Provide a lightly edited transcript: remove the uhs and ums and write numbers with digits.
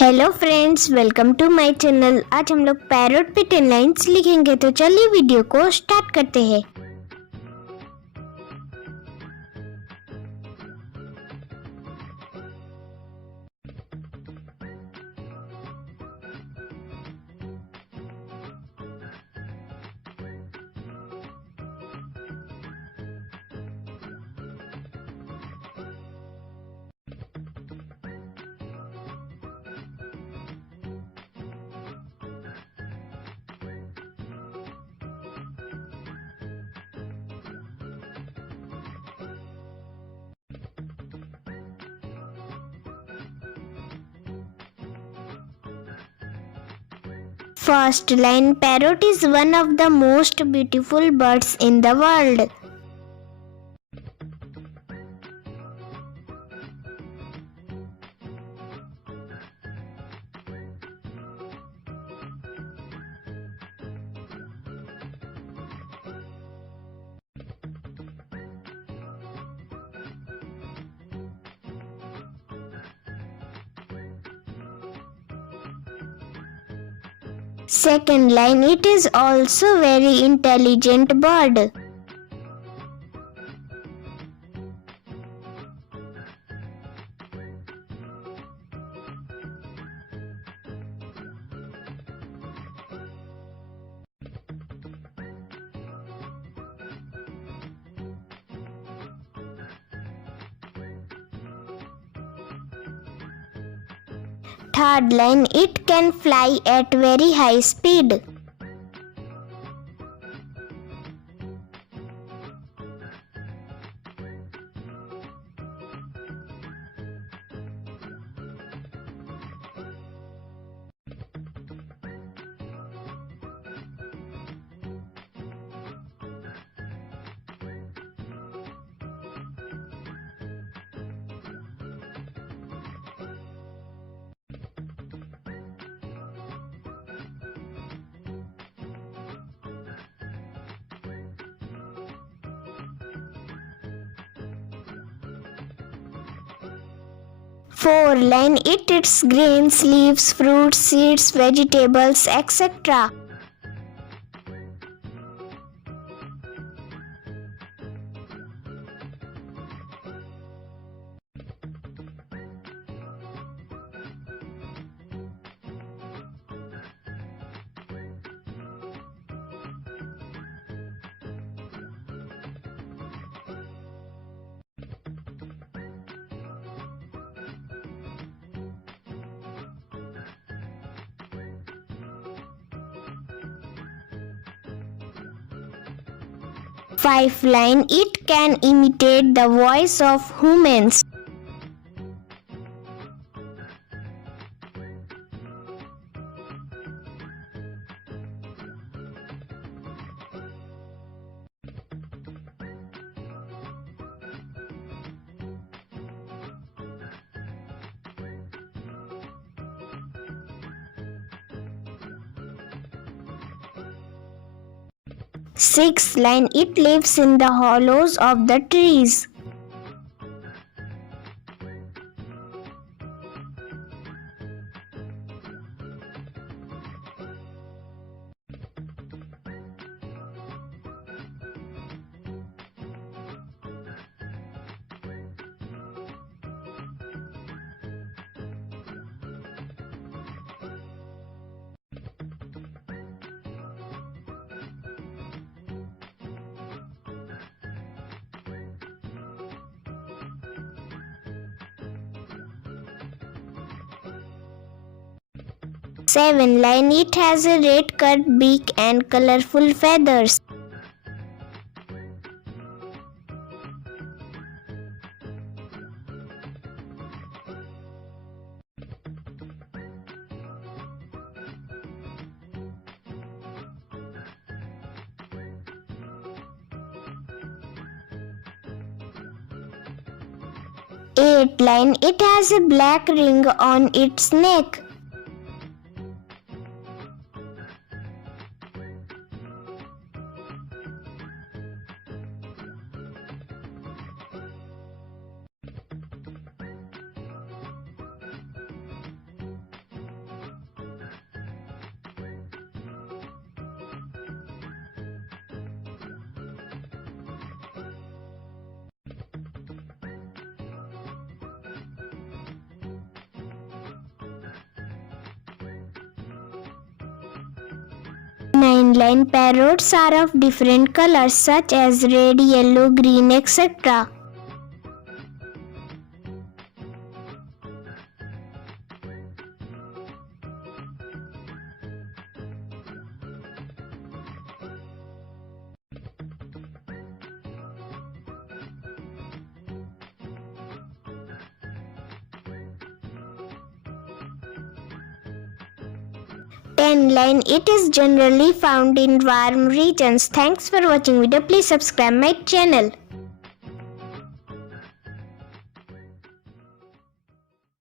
Hello friends, welcome to my channel. आज हम लोग पैरोट पे 10 लाइन्स लिखेंगे, तो चलिए वीडियो को स्टार्ट करते हैं। First line, parrot is one of the most beautiful birds in the world. Second line, it is also very intelligent bird. Third line, it can fly at very high speed. Fourth line, it eats grains, leaves, fruits, seeds, vegetables, etc. Fifth line, it can imitate the voice of humans. Sixth line, it lives in the hollows of the trees. Seventh line, it has a red curved beak and colorful feathers. Eighth line, it has a black ring on its neck. Inline parrots are of different colors such as red, yellow, green, etc. Ten line. It is generally found in warm regions. Thanks for watching video. Please subscribe my channel.